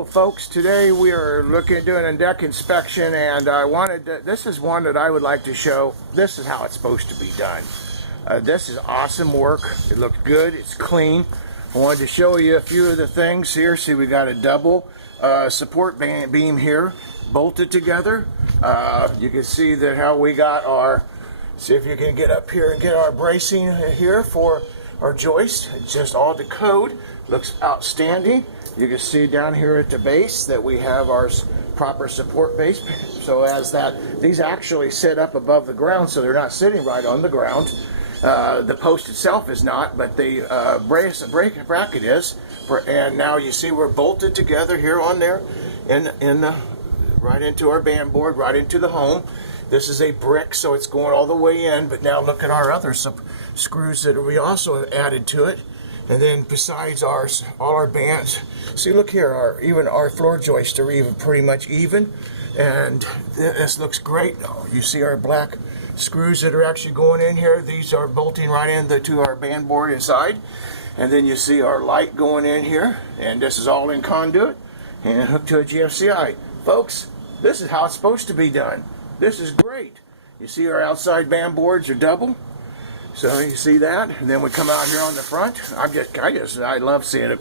Hello folks, today we are looking at doing a deck inspection, and I wanted to, this is one that I would like to show. This is how it's supposed to be done. This is awesome work. It looks good, it's clean. I wanted to show you a few of the things here. See, we got a double support beam here bolted together. You can see that how we got our, see if you can get up here and get our bracing here for our joist. It's just all to code. Looks outstanding. You can see down here at the base that we have our proper support base. So as that, these actually sit up above the ground, so they're not sitting right on the ground. The post itself is not, but the bracket is. And now you see we're bolted together here on there, right into our band board, right into the home. This is a brick, so it's going all the way in. But now look at our other screws that we also added to it. And then besides all our bands, see, look here, even our floor joists are even pretty much even, and this looks great. You see our black screws that are actually going in here. These are bolting right into our band board inside, and then you see our light going in here, and this is all in conduit and hooked to a GFCI. Folks, this is how it's supposed to be done. This is great. You see our outside band boards are double. So you see that, and then we come out here on the front. I love seeing it.